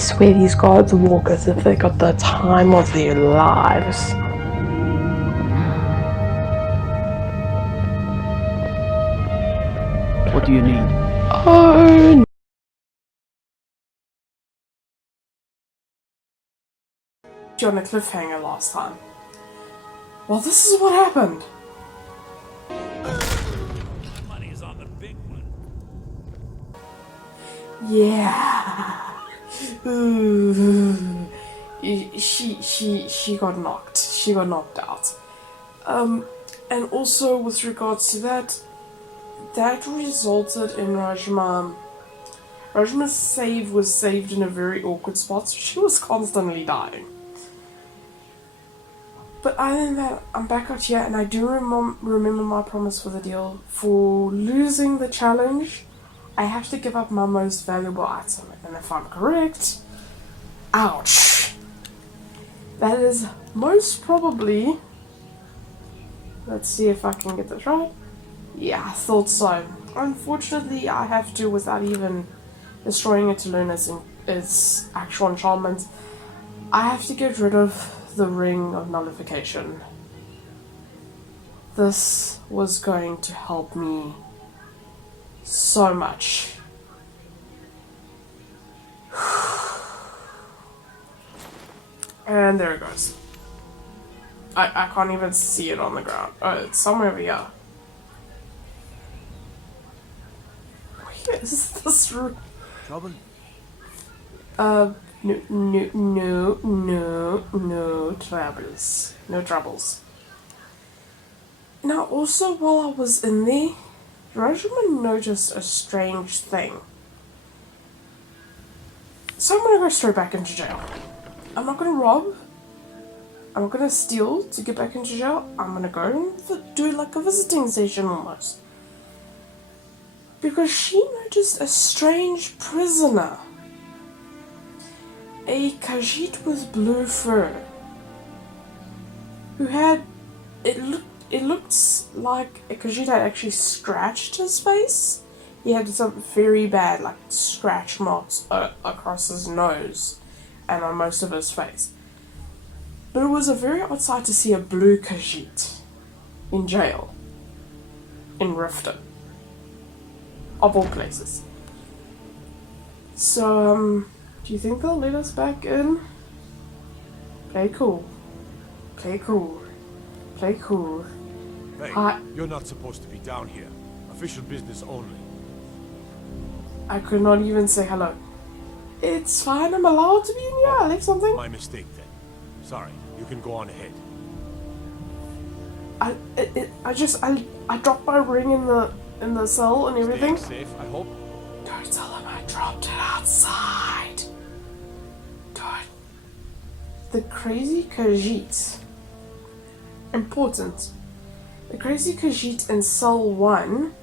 swear these guards walk as if they got the time of their lives. What do you need? Oh, on a cliffhanger last time. Well, this is what happened. Money's on the big one. Yeah. Ooh. She got knocked. She got knocked out. And also with regards to that resulted in Rajma. Rajma's save was saved in a very awkward spot, so she was constantly dying. But other than that, I'm back out here, and I do remember my promise for the deal. For losing the challenge, I have to give up my most valuable item, and if I'm correct, ouch. That is most probably, let's see if I can get this right. Yeah, I thought so. Unfortunately, I have to, without even destroying it to learn its actual enchantment, I have to get rid of the Ring of Nullification. This was going to help me so much. And there it goes. I can't even see it on the ground. Oh, it's somewhere over here. Where is this room? Trouble? No troubles. No troubles. Now, also, while I was in there, Rosamund noticed a strange thing. So I'm gonna go straight back into jail. I'm not gonna rob. I'm not gonna steal to get back into jail. I'm gonna go and do like a visiting session almost. Because she noticed a strange prisoner. A Kajit with blue fur. Who had... It looks like a Kajit had actually scratched his face. He had some very bad, like, scratch marks across his nose and on most of his face. But it was a very odd sight to see a blue Kajit in jail in Riften, of all places. So, do you think they'll let us back in? Play cool. Play cool. Play cool. Hey, you're not supposed to be down here. Official business only. I could not even say hello. It's fine, I'm allowed to be in here. I left something. My mistake then. Sorry, you can go on ahead. I dropped my ring in the cell and everything. Staying safe, I hope. Don't tell him I dropped it outside. Don't. The crazy Kajit. Important. The crazy Kajit in cell 1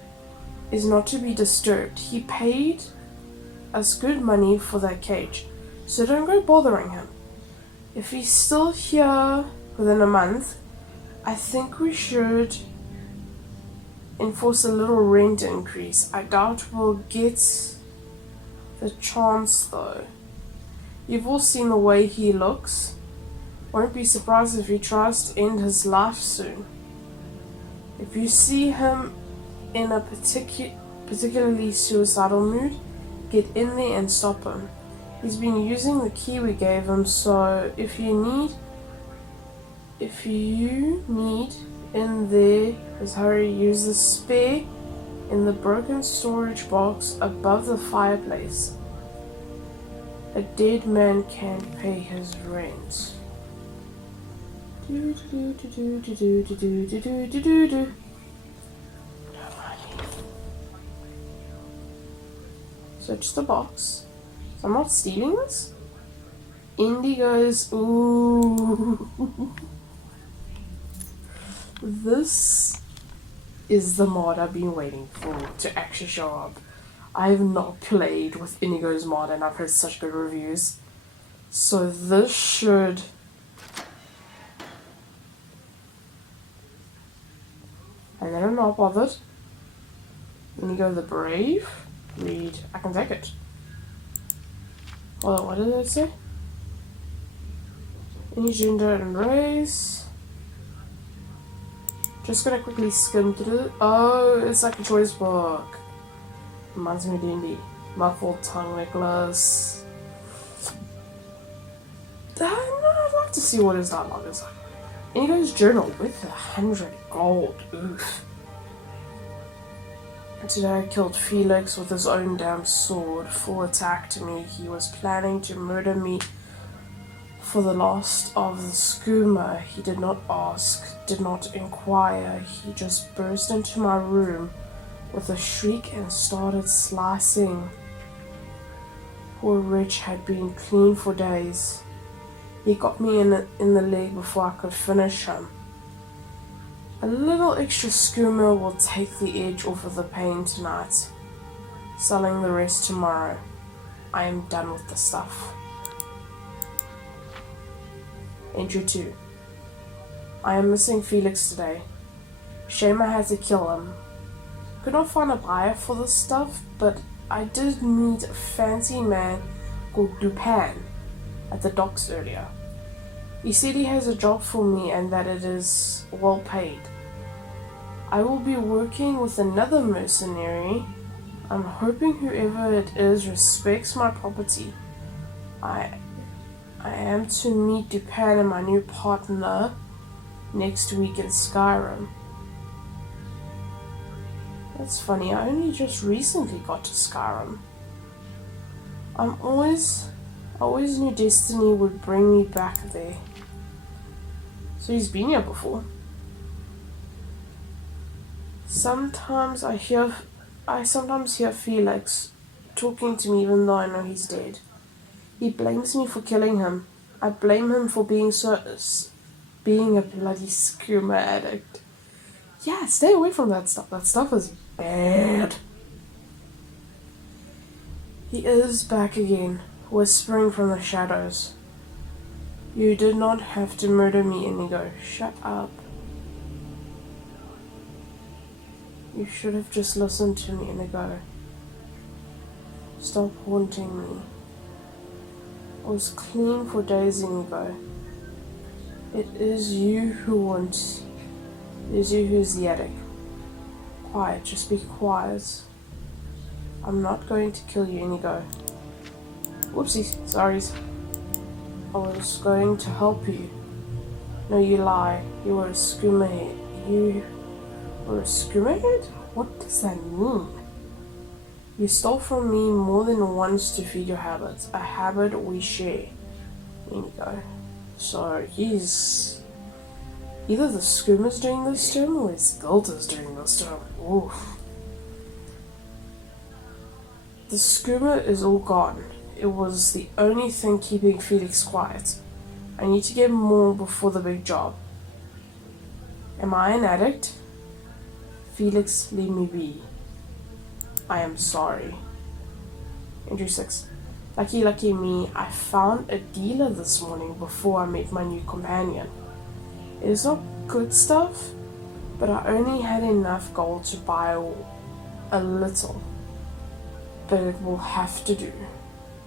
is not to be disturbed. He paid us good money for that cage, so don't go bothering him. If he's still here within a month, I think we should enforce a little rent increase. I doubt we'll get the chance though. You've all seen the way he looks. Won't be surprised if he tries to end his life soon. If you see him in a particularly suicidal mood, get in there and stop him. He's been using the key we gave him, so if you need in there, just hurry. Use the spare in the broken storage box above the fireplace. A dead man can't pay his rent. Search the box. So I'm not stealing this? Indigo's. Ooh. This is the mod I've been waiting for to actually show up. I have not played with Inigo's mod and I've heard such good reviews. So this should... And then I'm not bothered. Inigo the Brave. Read. I can take it. Well, what did it say? Any gender and race. Just gonna quickly skim through. Oh, it's like a choice book. Reminds me of D&D. Muffled tongue necklace. I'd like to see what his dialogue is like. Inigo's journal with 100 gold. Oof. Today I killed Felix with his own damn sword. Full attack to me. He was planning to murder me for the loss of the skooma. He did not ask, did not inquire. He just burst into my room with a shriek and started slicing. Poor Rich had been clean for days. He got me in the leg before I could finish him. A little extra skooma will take the edge off of the pain tonight. Selling the rest tomorrow. I am done with the stuff. Entry 2. I am missing Felix today. Shame I had to kill him. Could not find a buyer for this stuff, but I did meet a fancy man called Dupin at the docks earlier. He said he has a job for me and that it is well paid. I will be working with another mercenary. I'm hoping whoever it is respects my property. I am to meet Dupin and my new partner next week in Skyrim. That's funny, I only just recently got to Skyrim. I always knew Destiny would bring me back there. So he's been here before. Sometimes I sometimes hear Felix talking to me even though I know he's dead. He blames me for killing him. I blame him for being a bloody skooma addict. Yeah, stay away from that stuff. That stuff is bad. He is back again, whispering from the shadows. You did not have to murder me, Inigo. Shut up. You should have just listened to me, Inigo. Stop haunting me. I was clean for days, Inigo. It is you who's the addict. Quiet, just be quiet. I'm not going to kill you, Inigo. Whoopsie, sorry. I was going to help you. No, you lie. You were a skooma head. You were a skooma head? What does that mean? You stole from me more than once to feed your habits. A habit we share. Inigo. So he's either the skooma's doing this to him or his guilt is doing this to him. Oof. The skooma is all gone. It was the only thing keeping Felix quiet. I need to get more before the big job. Am I an addict? Felix, leave me be. I am sorry. Entry 6. Lucky me, I found a dealer this morning before I met my new companion. It is not good stuff, but I only had enough gold to buy a little. But it will have to do.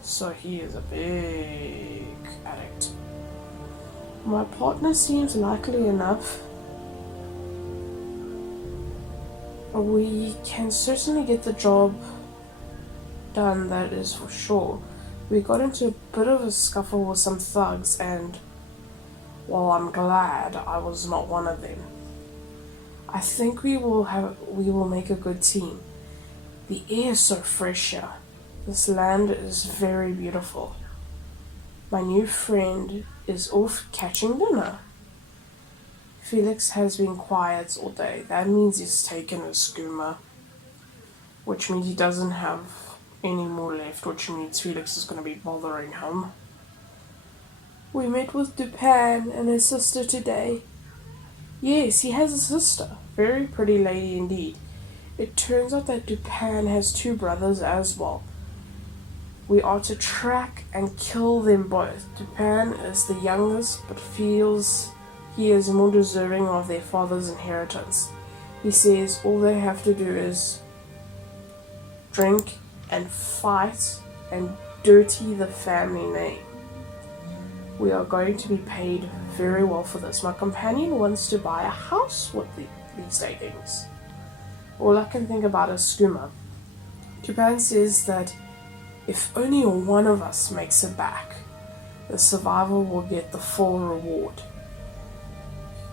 So he is a big addict. My partner seems likely enough. We can certainly get the job done, that is for sure. We got into a bit of a scuffle with some thugs and, well, I'm glad I was not one of them. I think we will make a good team. The air is so fresh here. This land is very beautiful. My new friend is off catching dinner. Felix has been quiet all day. That means he's taken a skooma, which means he doesn't have any more left, which means Felix is going to be bothering him. We met with Dupin and his sister today. Yes, he has a sister. Very pretty lady indeed. It turns out that Dupin has 2 brothers as well. We are to track and kill them both. Dupin is the youngest, but feels he is more deserving of their father's inheritance. He says all they have to do is drink and fight and dirty the family name. We are going to be paid very well for this. My companion wants to buy a house with these takings. All I can think about is skooma. Japan says that if only one of us makes it back, the survivor will get the full reward.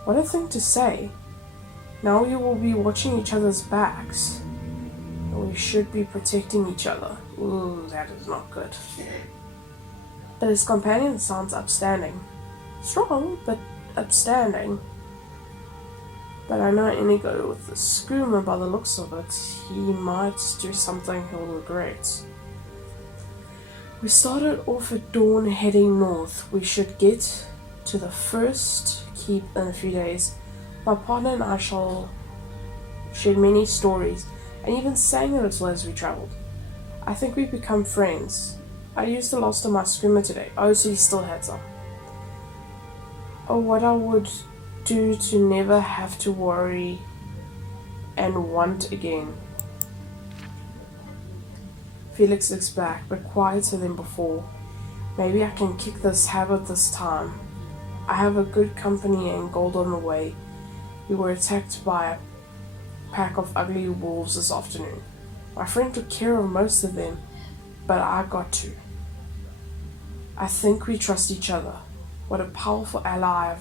What a thing to say. Now we will be watching each other's backs. And we should be protecting each other. Ooh, that is not good. But his companion sounds upstanding. Strong, but upstanding. But I know Inigo with the skooma, by the looks of it, he might do something he'll regret. We started off at dawn heading north. We should get to the first keep in a few days. My partner and I shall share many stories and even sang a little as we travelled. I think we've become friends. I used the last of my skooma today. Oh, so he still had some. Oh, what I would do to never have to worry and want again. Felix looks back, but quieter than before. Maybe I can kick this habit this time. I have a good company and gold on the way. We were attacked by a pack of ugly wolves this afternoon. My friend took care of most of them, but I got to. I think we trust each other. What a powerful ally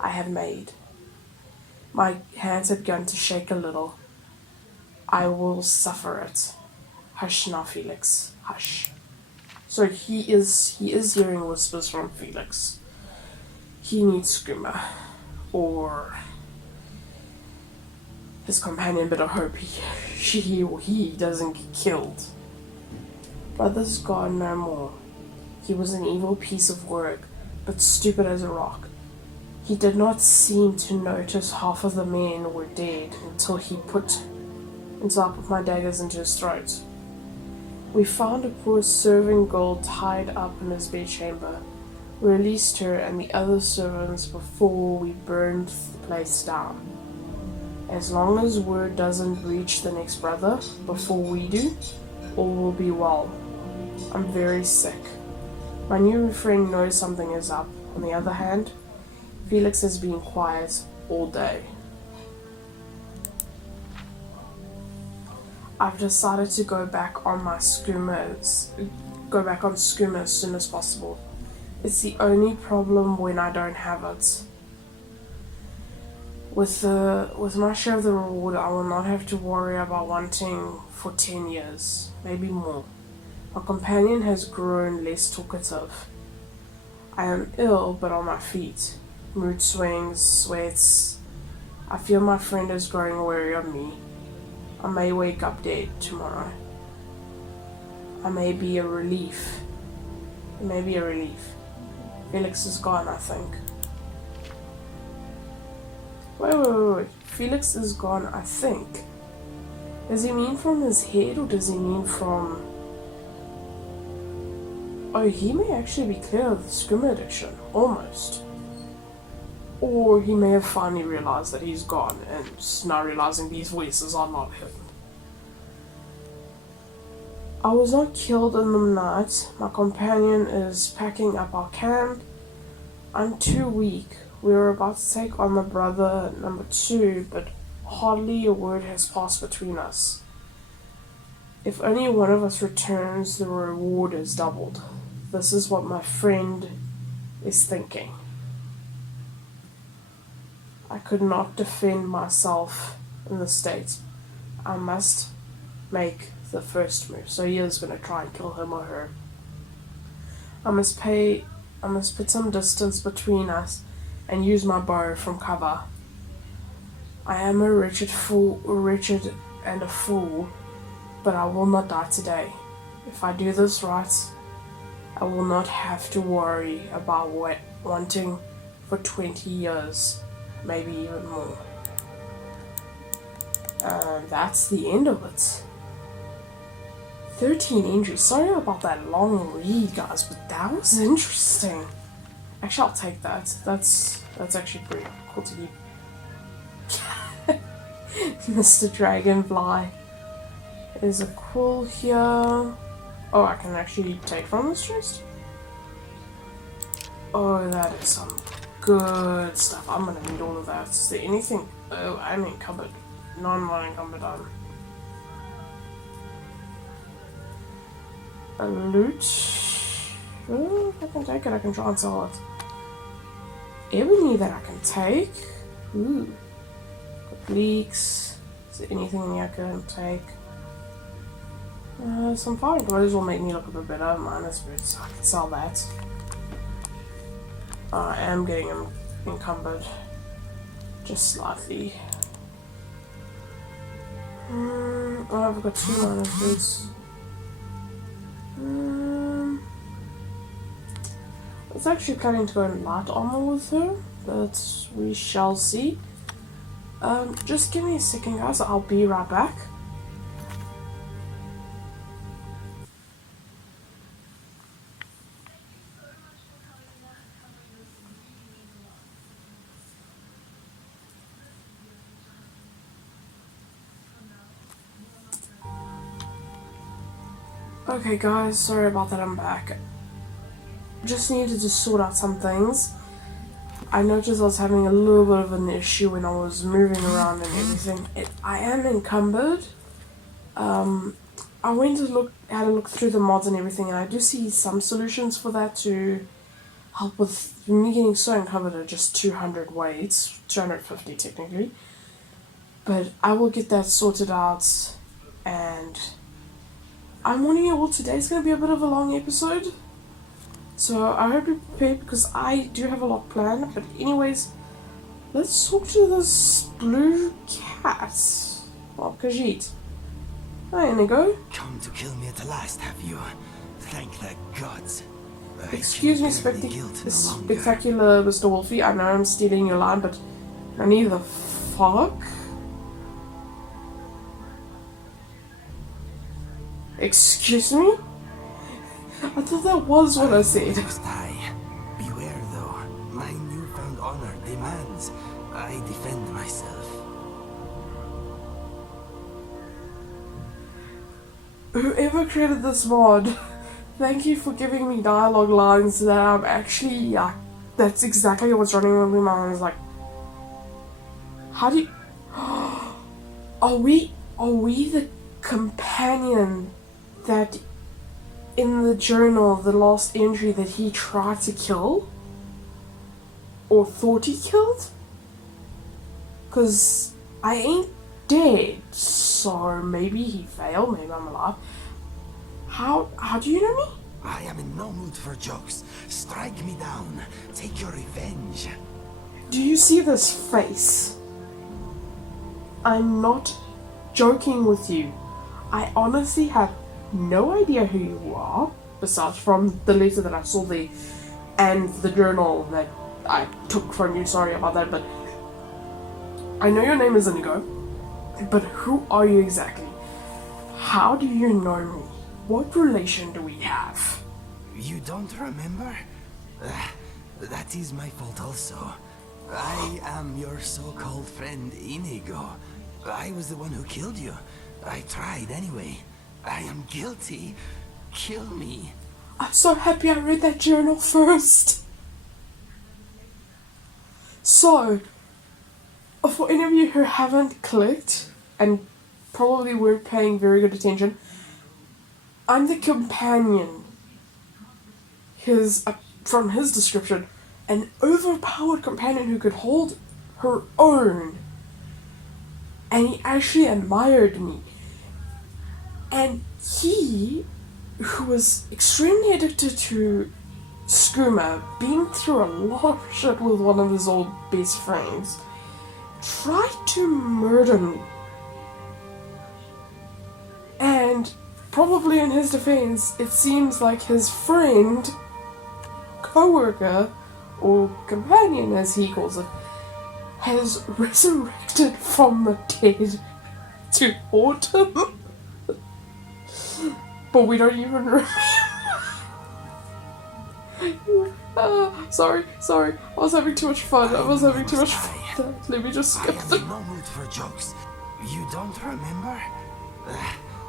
I have made. My hands had begun to shake a little. I will suffer it. Hush now, Felix. Hush. So he is hearing whispers from Felix. He needs skooma. Or his companion, but I hope he doesn't get killed. Brother's gone no more. He was an evil piece of work, but stupid as a rock. He did not seem to notice half of the men were dead until I put my daggers into his throat. We found a poor serving girl tied up in his bedchamber. We released her and the other servants before we burned the place down. As long as word doesn't reach the next brother before we do, all will be well. I'm very sick. My new friend knows something is up. On the other hand, Felix has been quiet all day. I've decided to go back on skooma as soon as possible. It's the only problem when I don't have it. With my share of the reward, I will not have to worry about wanting for 10 years, maybe more. My companion has grown less talkative. I am ill, but on my feet. Mood swings, sweats. I feel my friend is growing wary of me. I may wake up dead tomorrow. I may be a relief. It may be a relief. Felix is gone, I think. Wait. Felix is gone, I think. Does he mean from his head or does he mean from... Oh, he may actually be clear of the skooma addiction. Almost. Or he may have finally realized that he's gone and now realizing these voices are not him. I was not killed in the night. My companion is packing up our camp. I'm too weak. We were about to take on the brother number 2, but hardly a word has passed between us. If only one of us returns, the reward is doubled. This is what my friend is thinking. I could not defend myself in the States. I must make the first move. So he is going to try and kill him or her. I must put some distance between us and use my bow from cover. I am a wretched and a fool, but I will not die today. If I do this right, I will not have to worry about wanting for 20 years. Maybe even more. And that's the end of it. 13 entries. Sorry about that long read, guys, but that was interesting. Actually, I'll take that. That's actually pretty cool to keep. Mr. Dragonfly. There's a quill here. Oh, I can actually take from this chest? Oh, that is some good stuff. I'm gonna need all of that. Is there anything? Oh, I'm encumbered. No, I'm not encumbered. I'm a loot. Oh, I can take it. I can try and sell it. Ebony that I can take. Ooh. Got leaks. Is there anything in here I can take? Some fire clothes will make me look a bit better. Minus boots. I can sell that. I am getting encumbered. Just slightly. Oh, I've got 2 minus boots. I was actually planning to go in light armor with her, but we shall see. Just give me a second, guys. I'll be right back. Okay guys, sorry about that, I'm back. Just needed to sort out some things. I noticed I was having a little bit of an issue when I was moving around and everything. I am encumbered. I went to had a look through the mods and everything, and I do see some solutions for that to help with me getting so encumbered at just 200 weights, 250 technically. But I will get that sorted out, and I'm warning you all, today's going to be a bit of a long episode. So I hope you're prepared because I do have a lot planned. But anyways, let's talk to this blue cat. Oh, Kajit. Hi, Inigo. Come to kill me at last, have you? Thank the gods. Excuse me, spectacular Mr. Wolfie. I know I'm stealing your line, but none the fuck? Excuse me? I thought that was what I said. Must I? Beware though. My newfound honor demands I defend myself. Whoever created this mod, thank you for giving me dialogue lines that I'm actually, that's exactly what's running through my mind. Is like, how do you... Are we the companion that in the journal, the last entry that he tried to kill? Or thought he killed? Because I ain't dead, so maybe he failed, maybe I'm alive. How do you know me? I am in no mood for jokes. Strike me down. Take your revenge. Do you see this face? I'm not joking with you. I honestly have no idea who you are, besides from the letter that I saw there and the journal that I took from you. Sorry about that, but I know your name is Inigo, but who are you exactly? How do you know me? What relation do we have? You don't remember? That is my fault also. I am your so-called friend Inigo. I was the one who killed you. I tried anyway. I am guilty. Kill me. I'm so happy I read that journal first. So, for any of you who haven't clicked and probably weren't paying very good attention, I'm the companion. From his description, an overpowered companion who could hold her own. And he actually admired me. And he, who was extremely addicted to skooma, been through a lot of shit with one of his old best friends, tried to murder me. And probably in his defense, it seems like his friend, co-worker, or companion as he calls it, has resurrected from the dead to haunt him. But we don't even remember. Sorry. I was having too much fun. Let me just skip I am in no mood for jokes. You don't remember?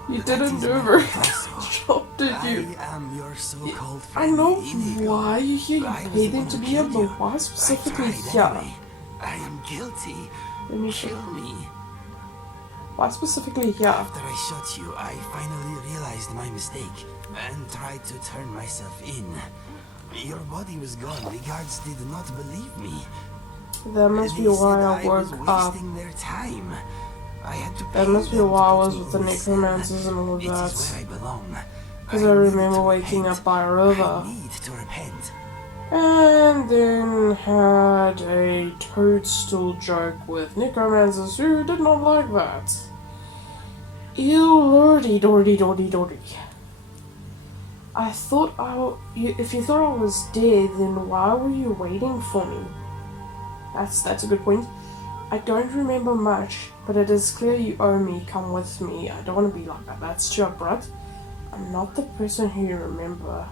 You That didn't is do a my very fault good also. job, did you? I am your so-called I friend know Inigo. why you're here, you I was paid the them one to who be here, killed but you. why I specifically tried here? anyway. I am guilty. Let me show Kill you. me. Why specifically here? After I shot you, I finally realized my mistake and tried to turn myself in. Your body was gone. The guards did not believe me. That must They be why said I I was woke up. wasting their time. I had to pay That must be them to why I put was me with the in the cell. necromancers and all of It is that. where I belong. Because I need remember to waking repent. up by a I river. need to repent. And then had a toadstool joke with necromancers who did not like that. Ew, lordy, dordy, dordy, dordy. I thought if you thought I was dead, then why were you waiting for me? That's a good point. I don't remember much, but it is clear you owe me. Come with me. I don't want to be like that. That's too abrupt. I'm not the person who you remember.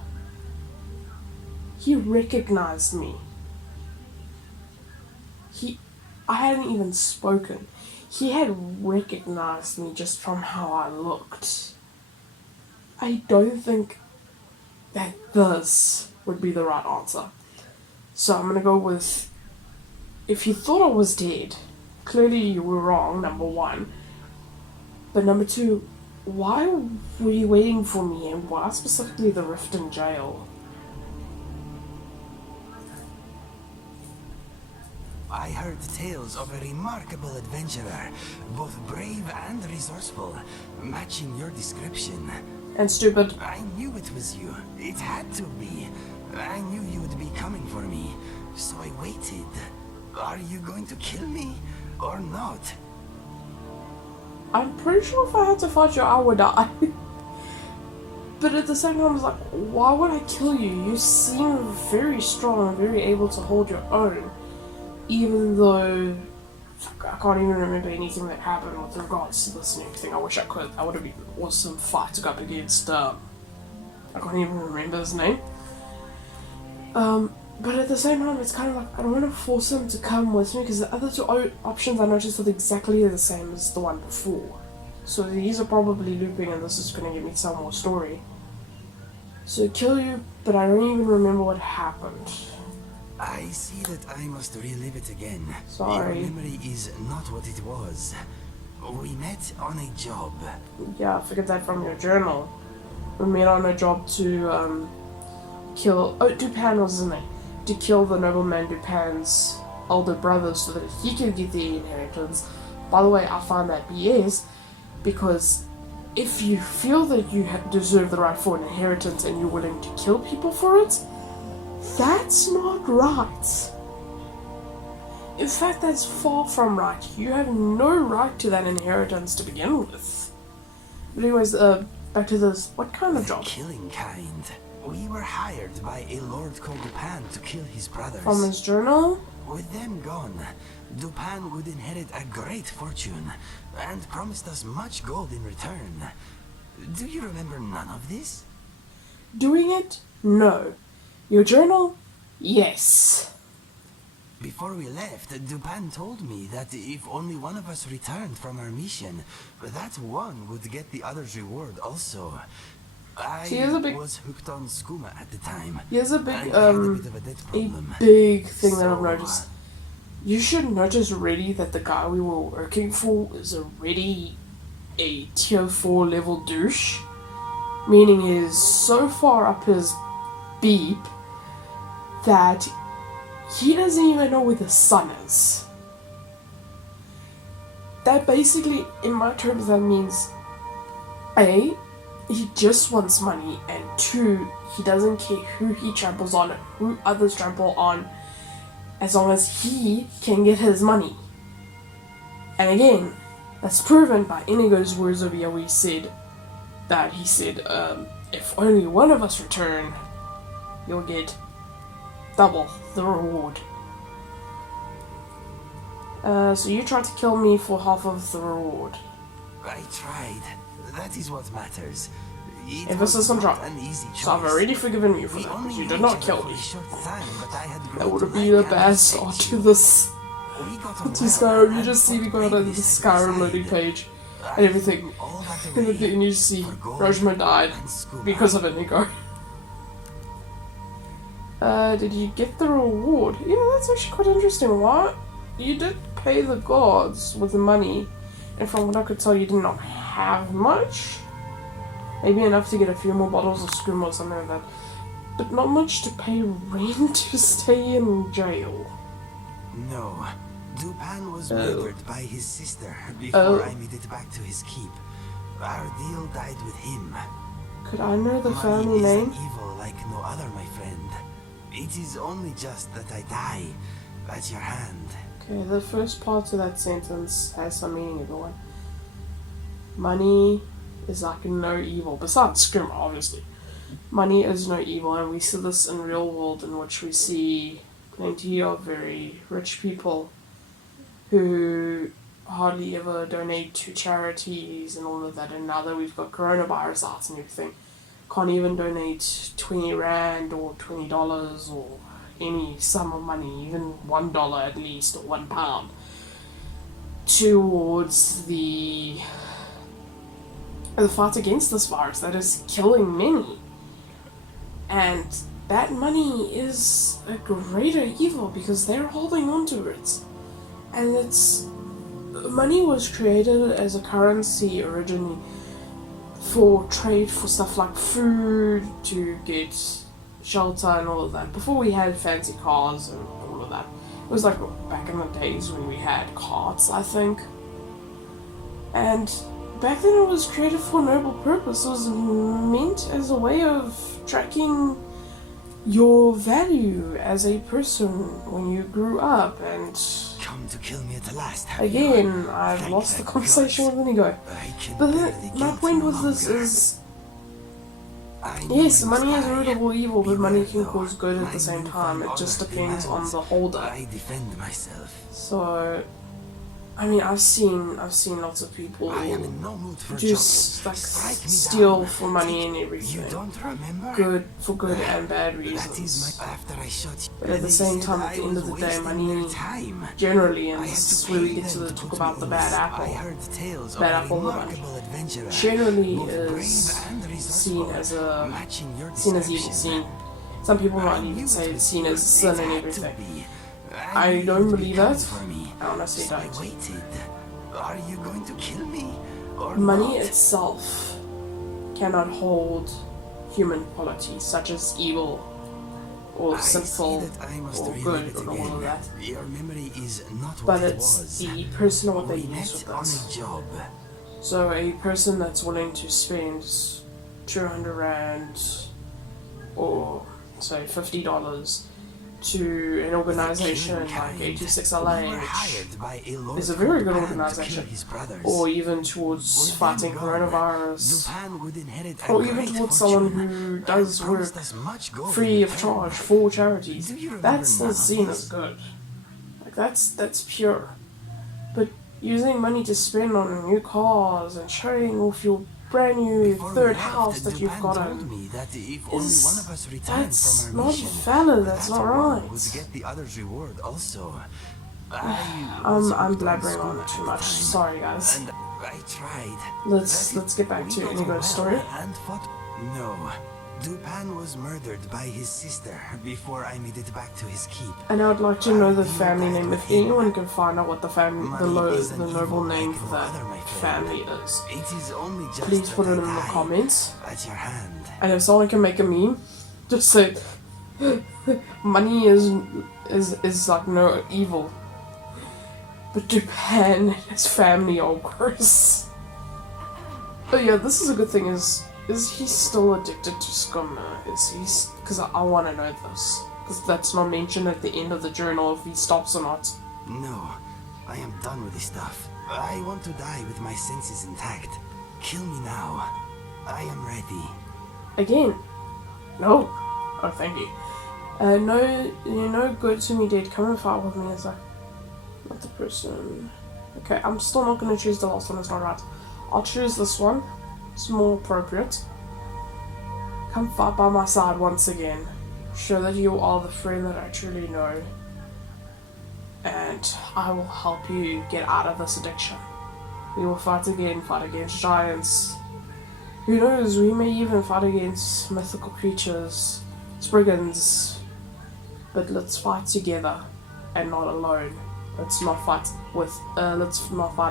He recognized me. I hadn't even spoken. He had recognized me just from how I looked. I don't think that this would be the right answer. So I'm gonna go with, if you thought I was dead, clearly you were wrong, number one. But number two, why were you waiting for me, and why specifically the Riften jail? I heard tales of a remarkable adventurer, both brave and resourceful, matching your description. And stupid. I knew it was you. It had to be. I knew you would be coming for me, so I waited. Are you going to kill me or not? I'm pretty sure if I had to fight you, I would die. But at the same time, I was like, why would I kill you? You seem very strong and very able to hold your own. Even though I can't even remember anything that happened with regards to this and everything. I wish I could. That would have been an awesome fight to go up against, I can't even remember his name. But at the same time, it's kind of like, I don't want to force him to come with me, because the other two options I noticed are exactly the same as the one before. So these are probably looping, and this is going to give me some more story. So kill you, but I don't even remember what happened. I see that I must relive it again. Sorry. Your memory is not what it was. We met on a job. Yeah, I figured that from your journal. We met on a job to kill. Oh, Dupin was his name. To kill the nobleman Dupin's older brother so that he could get the inheritance. By the way, I find that BS, because if you feel that you deserve the right for an inheritance and you're willing to kill people for it, that's not right. In fact, that's far from right. You have no right to that inheritance to begin with. But anyways, back to this. What kind of The job? killing kind. We were hired by a lord called Dupin to kill his brothers. From his journal? With them gone, Dupin would inherit a great fortune and promised us much gold in return. Do you remember none of this? Doing it? No. Your journal? Yes. Before we left, Dupin told me that if only one of us returned from our mission, that one would get the other's reward also. I was hooked on skooma at the time. Here's a big, a problem. big thing that I've noticed. You should notice already that the guy we were working for is already a tier 4 level douche. Meaning he is so far up his beep that he doesn't even know where the sun is. That basically, in my terms, that means A, he just wants money, and 2, he doesn't care who he tramples on, who others trample on, as long as he can get his money. And again, that's proven by Inigo's words over here, where he said, if only one of us return, you'll get double the reward. So you tried to kill me for half of the reward. I tried. That is what matters. Emphasis on try. An easy choice. So I've already forgiven you for that, because you did not kill me. That would have been a bad start to this. To Skyrim. You just see me go on the Skyrim loading page and everything. And at the end you see Rojima died because of Inigo. Did you get the reward? Yeah, that's actually quite interesting. What? You did pay the gods with the money, and from what I could tell, you did not have much. Maybe enough to get a few more bottles of scrim or something like that. But not much to pay rent to stay in jail. No. Dupan was murdered by his sister before I made it back to his keep. Our deal died with him. Could I know the Money family is name? an evil like no other, my friend. It is only just that I die at your hand. Okay, the first part of that sentence has some meaning, everyone. Money is like no evil, besides scrim, obviously. Money is no evil, and we see this in real world, in which we see plenty of very rich people who hardly ever donate to charities and all of that, and now that we've got coronavirus out and everything, can't even donate 20 Rand or $20 or any sum of money, even $1 at least, or £1, towards the fight against this virus that is killing many. And that money is a greater evil because they're holding on to it. And money was created as a currency originally for trade for stuff like food, to get shelter and all of that, before we had fancy cars and all of that. It was like back in the days when we had carts, I think. And back then it was created for a noble purpose. It was meant as a way of tracking your value as a person when you grew up. And Come to kill me at the last. again, I've lost the conversation with Inigo. But my point with this is, yes, money is a root of all evil, but money can cause good at the same time. It just depends on the holder. I defend myself. So, I mean, I've seen lots of people I am in no mood for just trouble. like Strike me steal down. for money and You everything. don't remember? Good for good and bad That is reasons. my after I shot you. But at the They same said time, at I the end of was the day, wasting money their time. generally, and I had this is to where we pay get to them talk put about me the in bad this. I apple. heard tales Bad of a apple woman. remarkable adventurer, Generally both is brave and seen resourceful, as matching your seen as evil, description. seen. Some people I might knew even it say was it's seen as yours. sin It and had to everything. be. I knew don't you'd be believe coming that. for me. I honestly So I don't. waited. Are you going to kill me or Money not? itself cannot hold human qualities such as evil or I sinful see that I must or relive good it or all of again. that. Your memory is not what But it it's was. the person what they We use met with on this. a job. So a person that's willing to spend 200 Rand or say $50 to an organization like 86LA, which is a very good organization, or even towards fighting coronavirus, or even towards someone who does work free of charge for charities, that's still seen as good. Like that's pure. But using money to spend on new cars and showing off your brand new third house that you've gotten, that's not valid, that's not right. I'm blabbering on too much, sorry guys. Let's get back to Inigo's story. No, Dupan was murdered by his sister before I made it back to his keep. And I would like to know the family name. If anyone can find out what the noble name for that family is, please put it in the comments. At your hand. And if someone can make a meme, just say money is like no evil, but Japan and his family are worse. But yeah, this is a good thing. Is he still addicted to scum? Is he? Because I want to know this. Because that's not mentioned at the end of the journal if he stops or not. No, I am done with this stuff. I want to die with my senses intact. Kill me now. I am ready. Again? No. Oh, thank you. No, you're no good to me, dead. Come and fight with me. It's like, not the person. Okay, I'm still not going to choose the last one. It's not right. I'll choose this one. It's more appropriate. Come fight by my side once again. Show that you are the friend that I truly know. And I will help you get out of this addiction. We will fight again, fight against giants, Who knows, we may even fight against mythical creatures, Spriggans. But let's fight together and not alone. Let's not fight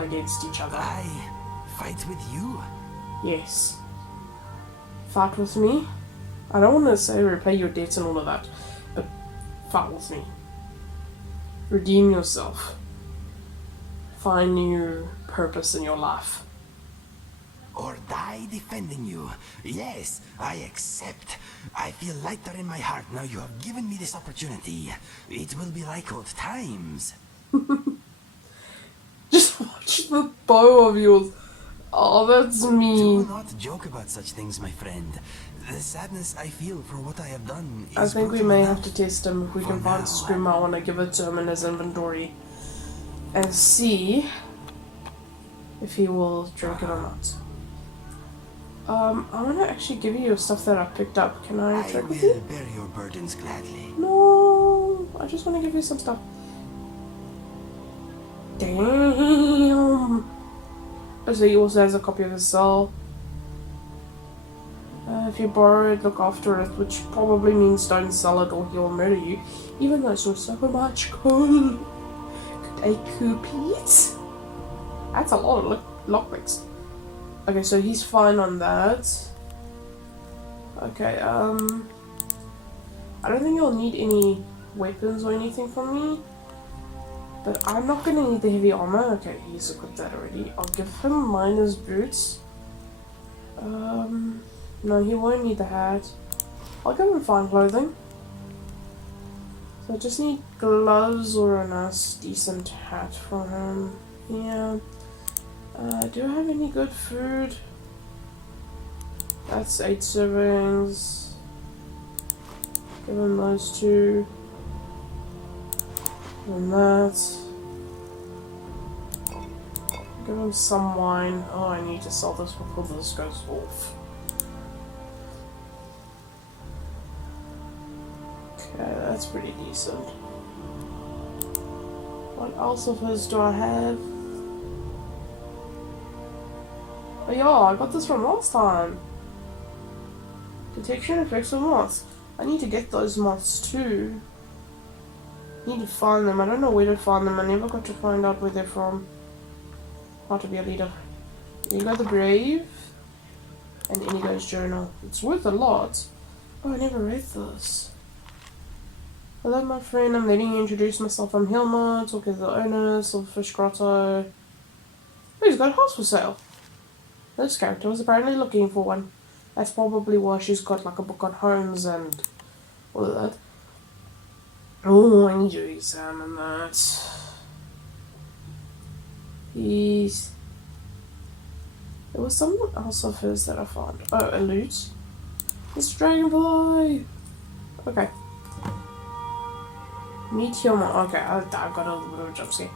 against each other. I fight with you? Yes. Fight with me. I don't want to say repay your debts and all of that, but fight with me. Redeem yourself. Find new purpose in your life. Or die defending you. Yes, I accept. I feel lighter in my heart now you have given me this opportunity. It will be like old times. Just watch the bow of yours. Oh, that's mean. Do not joke about such things, my friend. The sadness I feel for what I have done is I think we brutal may enough. have to test him. If we can For find now. Scream, I want to give it to him in his inventory and see if he will drink it or not. I want to actually give you stuff that I picked up. Can I I drink with will you? bear your burdens gladly. No, I just want to give you some stuff. Damn. So he also has a copy of his cell. If you borrow it, look after it, which probably means don't sell it or he'll murder you. Even though it's worth so much gold. Could I compete? That's a lot of lockpicks. Okay, so he's fine on that. Okay, I don't think he'll need any weapons or anything from me. But I'm not gonna need the heavy armor. Okay, he's equipped that already. I'll give him miner's boots. No, he won't need the hat. I'll give him fine clothing. So I just need gloves or a nice decent hat for him. Yeah. Do I have any good food? That's 8 servings. Give him those 2. And that. Give him some wine. Oh, I need to sell this before this goes off. Okay, that's pretty decent. What else of his do I have? Oh yeah, I got this from last time. Detection effects of moths. I need to get those moths too. Need to find them. I don't know where to find them. I never got to find out where they're from. How to be a leader. Inigo the Brave. And Inigo's journal. It's worth a lot. Oh, I never read this. Hello, my friend. I'm letting you introduce myself. I'm Hilma, talking to the owner, Silverfish Grotto. Oh, he's got a house for sale. This character was apparently looking for one. That's probably why she's got like a book on homes and all of that. Oh, I need to examine that. He's... There was something else of his that I found. Oh, a loot. It's Dragonfly! Okay. Meet Hilma. Okay, I've got a little bit of a jump scare.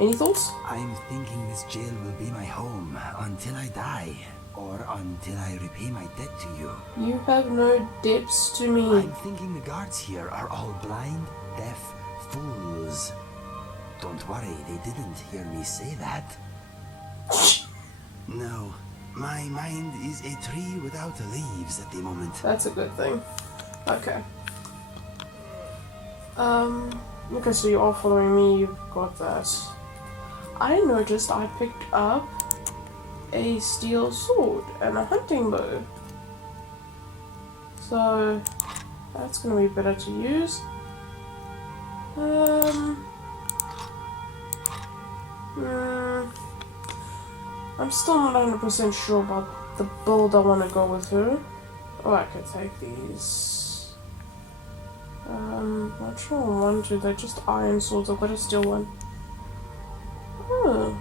Any thoughts? I'm thinking this jail will be my home until I die, or until I repay my debt to you. You have no debts to me. I'm thinking the guards here are all blind, deaf fools. Don't worry, they didn't hear me say that. No, my mind is a tree without leaves at the moment. That's a good thing. Okay. Okay, so you are following me, you've got that. I noticed I picked up a steel sword and a hunting bow. So, that's gonna be better to use. I'm still not 100% sure about the build I want to go with her. Oh, I could take these. Not sure I want to. They're just iron swords. I've got a steel one. Oh.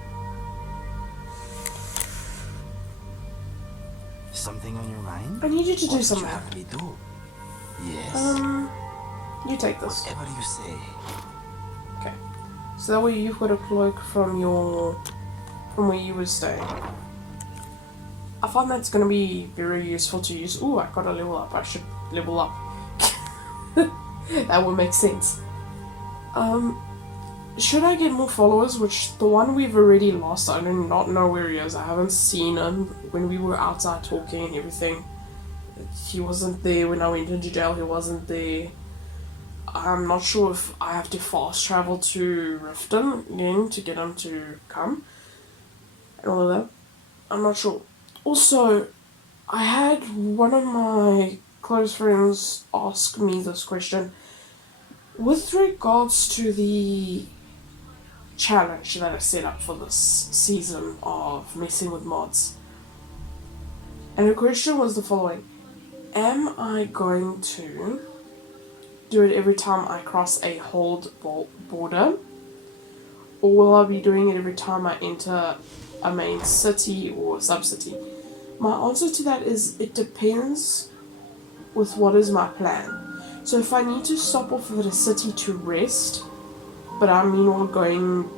Something on your mind? I need you to do What something. would you have me do? Yes. You take this. Whatever you say. Okay. So that way you've got a cloak from where you were staying. I find that's gonna be very useful to use. Ooh, I gotta level up. I should level up. That would make sense. should I get more followers, which the one we've already lost, I do not know where he is. I haven't seen him when we were outside talking and everything. He wasn't there when I went into jail, he wasn't there. I'm not sure if I have to fast travel to Riften again to get him to come and all of that. I'm not sure. Also, I had one of my close friends ask me this question with regards to the challenge that I set up for this season of Messing with Mods. And the question was the following: am I going to do it every time I cross a hold border, or will I be doing it every time I enter a main city or sub-city? My answer to that is it depends with what is my plan. So if I need to stop off at a city to rest, but I mean all going,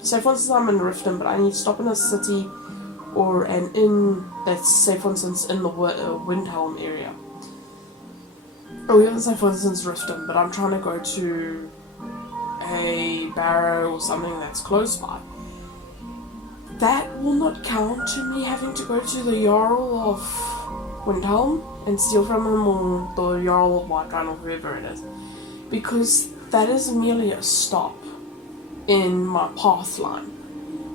say for instance I'm in Riften, but I need to stop in a city or an inn that's, say for instance, in the Windhelm area. Or even say for instance Riften, but I'm trying to go to a barrow or something that's close by. That will not count to me having to go to the Jarl of Windhelm and steal from him, or the Jarl of Whiterun, or whoever it is. Because that is merely a stop in my path line.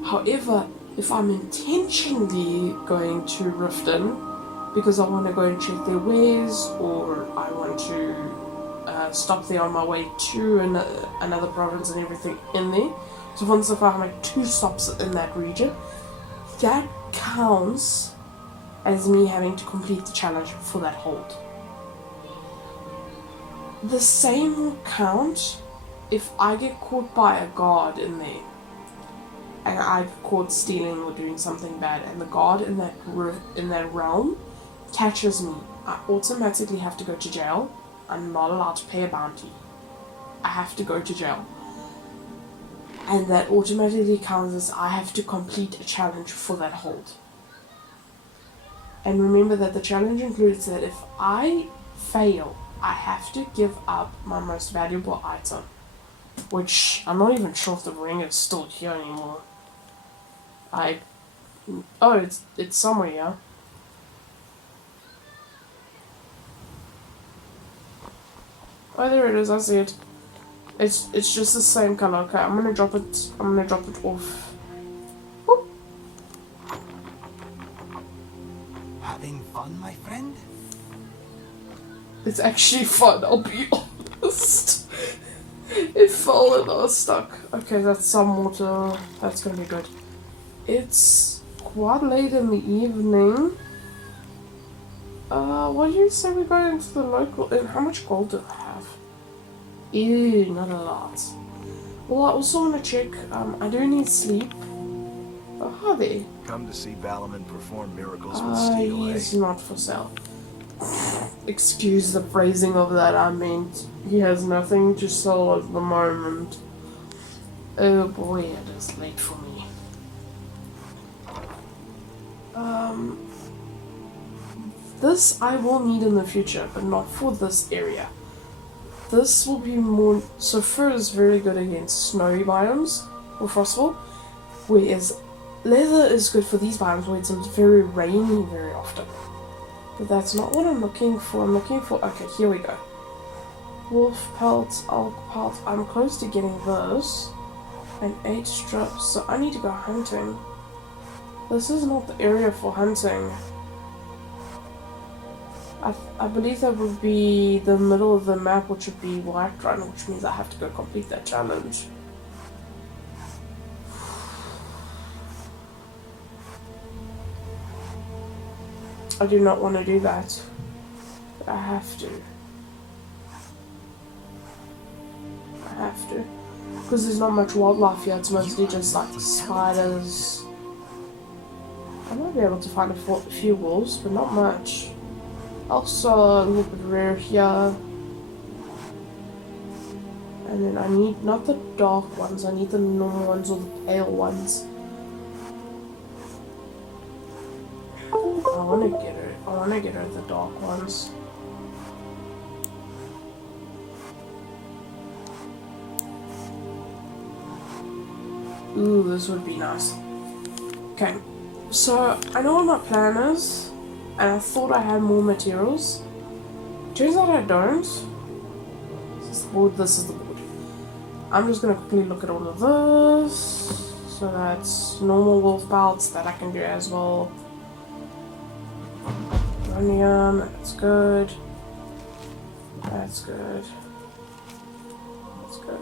However, if I'm intentionally going to Riften because I want to go and check their wares, or I want to stop there on my way to another province and everything in there. So once if I make 2 stops in that region, that counts as me having to complete the challenge for that hold. The same will count if I get caught by a guard in there and I've caught stealing or doing something bad, and the guard in that realm catches me. I automatically have to go to jail. I'm not allowed to pay a bounty. I have to go to jail. And that automatically counts as I have to complete a challenge for that hold. And remember that the challenge includes that if I fail, I have to give up my most valuable item. Which, I'm not even sure if the ring is still here anymore. Oh, it's somewhere here. Oh, there it is, I see it. It's just the same color. Okay, I'm gonna drop it off. Whoop. Having fun, my friend? It's actually fun, I'll be honest. It fell and I was stuck. Okay, that's some water. That's gonna be good. It's quite late in the evening. What do you say we go into the local... And how much gold do I have? Ew, not a lot. Well, I also want to check, I do need sleep. Oh, hi there. Come to see Balaman perform miracles with steel, He's not for sale. Excuse the phrasing of that, I meant he has nothing to sell at the moment. Oh boy, it is late for me. This I will need in the future, but not for this area. This will be more... So fur is very good against snowy biomes, or frostfall, whereas leather is good for these biomes where it's very rainy very often. But that's not what I'm looking for. I'm looking for... Okay, here we go. Wolf pelt, elk pelt. I'm close to getting those. And 8 strips, so I need to go hunting. This is not the area for hunting. I believe that would be the middle of the map, which would be Whiterun, which means I have to go complete that challenge. I do not want to do that, but I have to. I have to. Because there's not much wildlife here, it's mostly just like spiders. I might be able to find a few wolves, but not much. Also a little bit rare here. And then I need not the dark ones, I need the normal ones or the pale ones. I wanna get her the dark ones. Ooh, this would be nice. Okay, so I know what my plan is, and I thought I had more materials. Turns out I don't. This is the board, this is the board. I'm just gonna quickly look at all of this. So that's normal wolf pelts that I can do as well. Onion, that's good. That's good. That's good.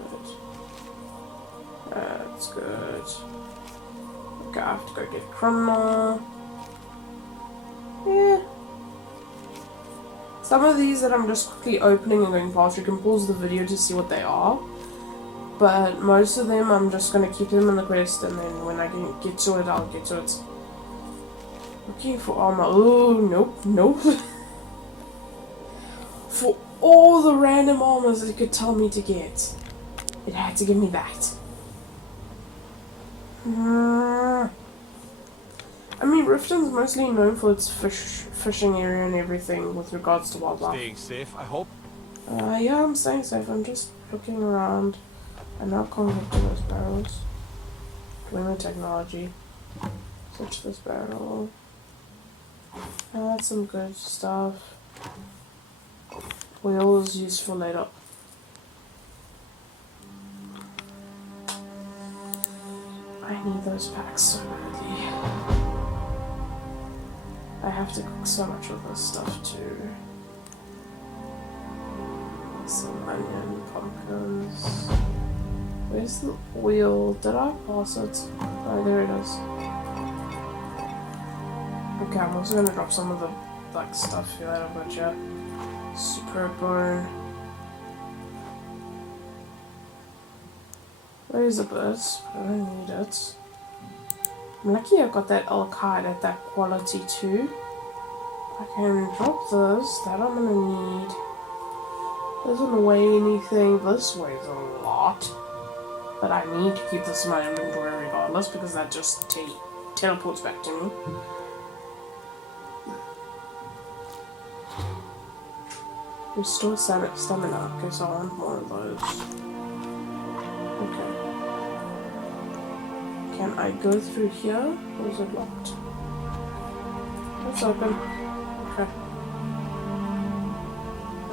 That's good. Okay, I have to go get criminal. Yeah. Some of these that I'm just quickly opening and going past, you can pause the video to see what they are. But most of them, I'm just going to keep them in the quest, and then when I can get to it, I'll get to it. Looking for armor. Oh, nope, nope. For all the random armors it could tell me to get, it had to give me that. I mean, Riften's mostly known for its fishing area and everything with regards to wildlife. Staying safe, I hope. Yeah, I'm staying safe. I'm just looking around. And now convict to those barrels. Women technology. Switch this barrel. That's some good stuff. Oil is useful later. I need those packs so badly. I have to cook so much of this stuff too. Some onion, pumpkins. Where's the oil? Did I pass it? Oh, there it is. Okay, I'm also gonna drop some of the black stuff here that I've got here. Superb bone. Where is the bird? I don't need it. I'm lucky I got that Al-Qaeda at that quality too. I can drop this. That I'm gonna need. Doesn't weigh anything. This weighs a lot. But I need to keep this in my inventory regardless because that just teleports back to me. Restore stamina. Okay, so I want more of those. Okay. Can I go through here? Or is it locked? It's open. Okay.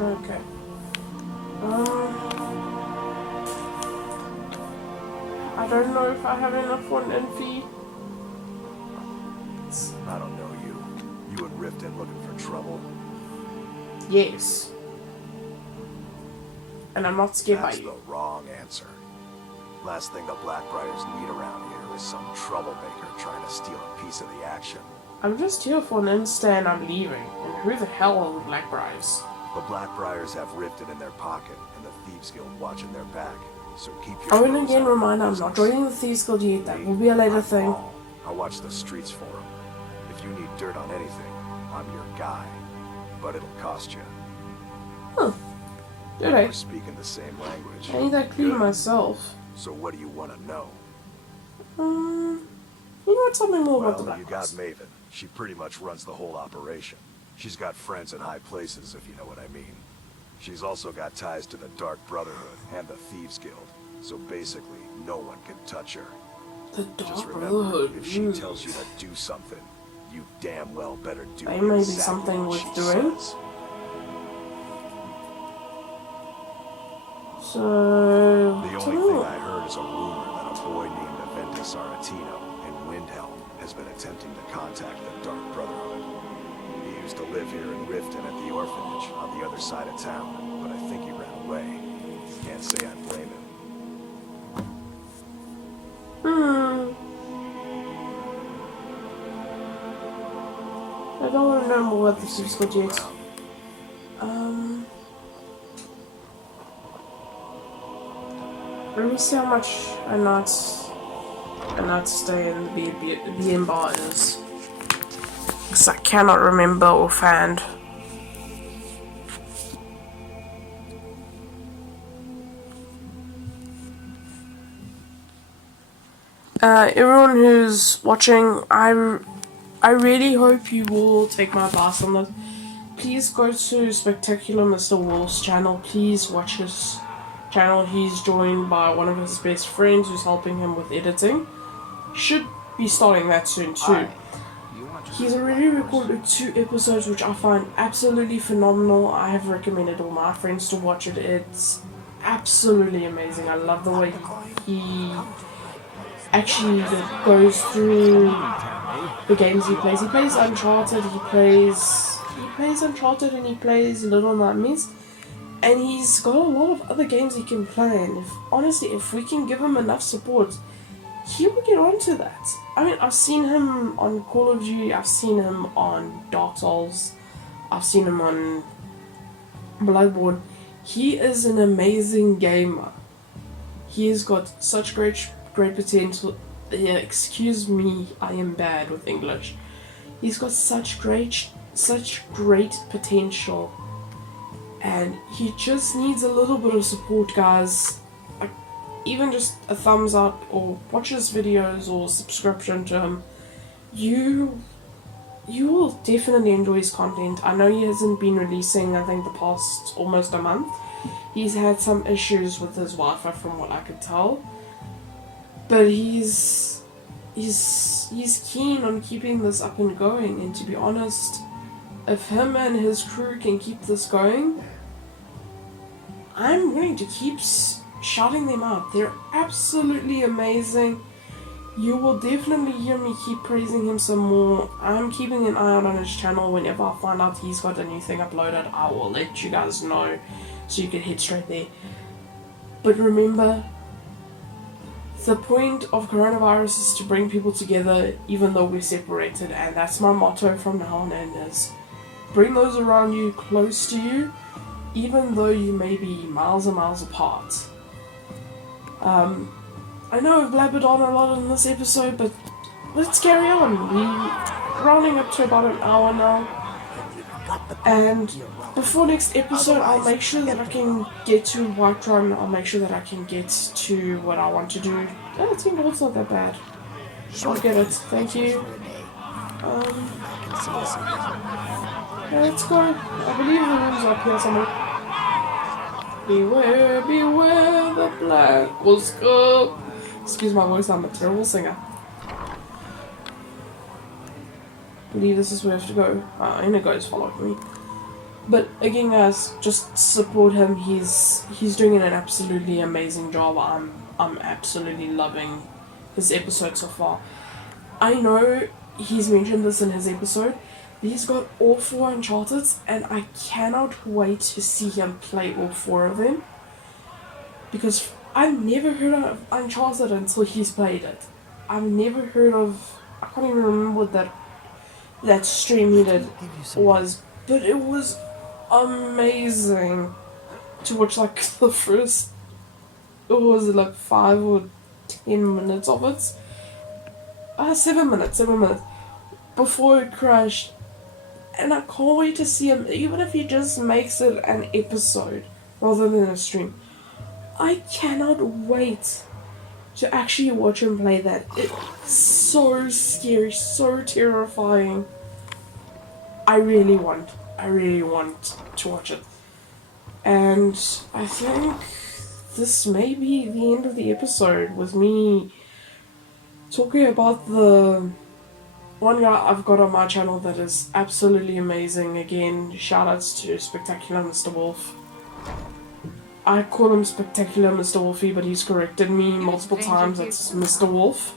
Okay. I don't know if I have enough for an infy. I don't know you. You and Riften looking for trouble? Yes. And I'm not scared by That's you. the wrong answer. Last thing the Blackbriars need around here is some troublemaker trying to steal a piece of the action. I'm just here for an insta and I'm leaving. And who the hell are the Blackbriars? The Blackbriars have Riften in their pocket and the Thieves Guild watching their back. So keep your Oh, and nose again, out of reminder, I'm business. not joining the Thieves Guild yet. That will be a later thing. I'll watch the streets for them. If you need dirt on anything, I'm your guy. But it'll cost you. Huh. Did I? We're speaking the same language. I need that clue Good. myself. So what do you want to know? You know what? Tell me more about the Well, you got Blackbriars. Maven. She pretty much runs the whole operation. She's got friends in high places, if you know what I mean. She's also got ties to the Dark Brotherhood and the Thieves Guild. So basically, no one can touch her. The Just Dark remember, Brotherhood. if she tells you to do something, you damn well better do They may be exactly something what worth she doing. says. So, The tell only me thing more. I heard is a rumor that a boy named Aventus Aretino in Windhelm has been attempting to contact the Dark Brotherhood. He used to live here in Riften at the orphanage on the other side of town, but I think he ran away. Can't say I blame him. I don't want to know more about the He's Thieves Guild yet. around. Let me see how much a night stay in the B&B bar is. Because I cannot remember offhand. Everyone who's watching, I really hope you will take my advice on this. Please go to Spectacular Mr. Wolf's channel. Please watch his channel. He's joined by one of his best friends who's helping him with editing. Should be starting that soon too. He's already recorded 2 episodes which I find absolutely phenomenal. I have recommended all my friends to watch it. It's absolutely amazing. I love the way he actually goes through the games he plays. He plays Uncharted, he plays Uncharted and he plays Little Nightmares. And he's got a lot of other games he can play, and honestly, if we can give him enough support, he will get onto that. I mean, I've seen him on Call of Duty, I've seen him on Dark Souls, I've seen him on Bloodborne. He is an amazing gamer. He has got such great potential. Yeah, excuse me, I am bad with English. He's got such great potential, and he just needs a little bit of support, guys. Like, even just a thumbs up, or watch his videos, or subscription to him. You will definitely enjoy his content. I know he hasn't been releasing, I think, the past almost a month. He's had some issues with his Wi-Fi from what I could tell. But he's keen on keeping this up and going, and to be honest, if him and his crew can keep this going, I'm going to keep shouting them out. They're absolutely amazing. You will definitely hear me keep praising him some more. I'm keeping an eye out on his channel. Whenever I find out he's got a new thing uploaded, I will let you guys know so you can head straight there. But remember, the point of coronavirus is to bring people together even though we're separated, and that's my motto from now on in, is bring those around you close to you even though you may be miles and miles apart. I know I've blabbered on a lot in this episode, but let's carry on. We're rounding up to about an hour now, and before next episode I'll make sure that I can get to Whiterun. I'll make sure that I can get to what I want to do. Oh, it's not that bad. I'll get it, thank you. Yeah, let's go. I believe the room's up here somewhere. Beware, beware the black will skull. Excuse my voice, I'm a terrible singer. I believe this is where I have to go. Inigo's following me. But again, guys, just support him. He's doing an absolutely amazing job. I'm absolutely loving his episode so far. I know he's mentioned this in his episode. He's got all 4 Uncharted, and I cannot wait to see him play all 4 of them. Because I've never heard of Uncharted until he's played it. I've never heard of... I can't even remember what that stream he did was. But it was amazing to watch, like, the first... It was like 5 or 10 minutes of it. 7 minutes. Before it crashed. And I can't wait to see him, even if he just makes it an episode rather than a stream. I cannot wait to actually watch him play that. It's so scary, so terrifying. I really want to watch it. And I think this may be the end of the episode with me talking about the one guy I've got on my channel that is absolutely amazing. Again, shoutouts to Spectacular Mr. Wolf. I call him Spectacular Mr. Wolfie, but he's corrected me multiple times. It's Mr. Wolf.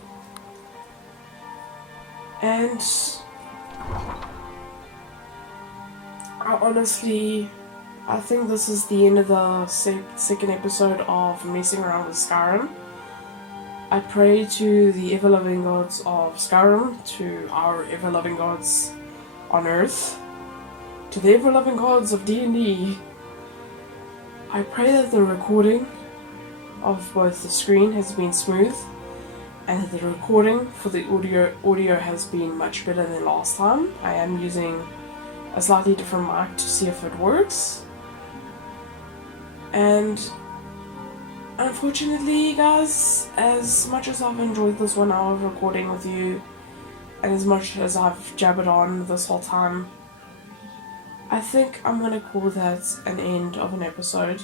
And I think this is the end of the second episode of Messing Around with Skyrim. I pray to the ever-loving gods of Skyrim, to our ever-loving gods on Earth, to the ever-loving gods of D&D. I pray that the recording of both the screen has been smooth, and that the recording for the audio has been much better than last time. I am using a slightly different mic to see if it works. And unfortunately, guys, as much as I've enjoyed this 1 hour of recording with you, and as much as I've jabbered on this whole time, I think I'm gonna call that an end of an episode.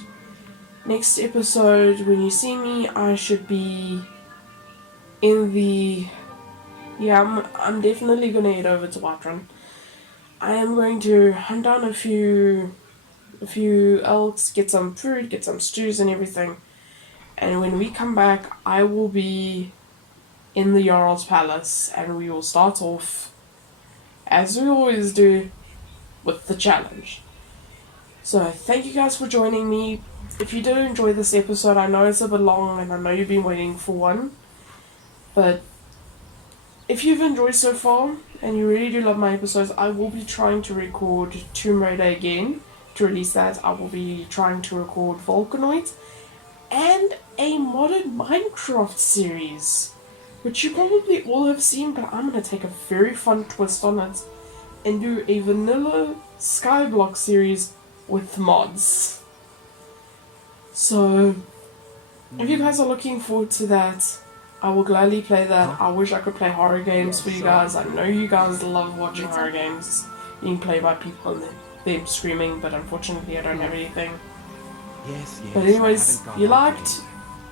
Next episode, when you see me, I should be in the... Yeah, I'm definitely going to head over to Whiterun. I am going to hunt down a few elks, get some food, get some stews and everything. And when we come back, I will be in the Jarl's Palace, and we will start off, as we always do, with the challenge. So, thank you guys for joining me. If you did enjoy this episode, I know it's a bit long, and I know you've been waiting for one. But, if you've enjoyed so far, and you really do love my episodes, I will be trying to record Tomb Raider again. To release that, I will be trying to record Volcanoid, and a modded Minecraft series, which you probably all have seen, but I'm going to take a very fun twist on it and do a vanilla Skyblock series with mods. So, if you guys are looking forward to that, I will gladly play that. I wish I could play horror games for you guys. I know you guys love watching horror games being played by people and them screaming, but unfortunately I don't have anything. Yes. But anyways, you liked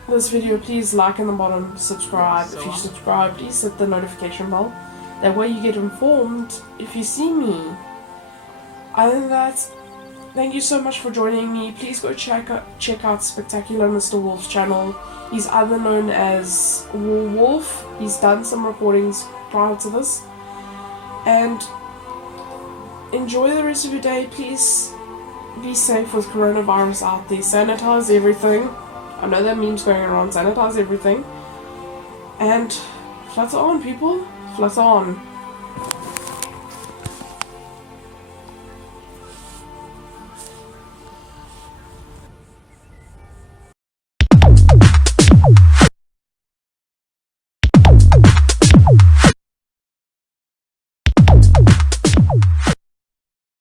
this video, please like in the bottom, subscribe. If you subscribe, please hit the notification bell. That way you get informed if you see me. Other than that, thank you so much for joining me. Please go check out Spectacular Mr. Wolf's channel. He's either known as Wolf. He's done some recordings prior to this. And enjoy the rest of your day. Please be safe with coronavirus out there. Sanitize everything. I know that meme's going around. Sanitize everything. And flutter on, people. Flutter on.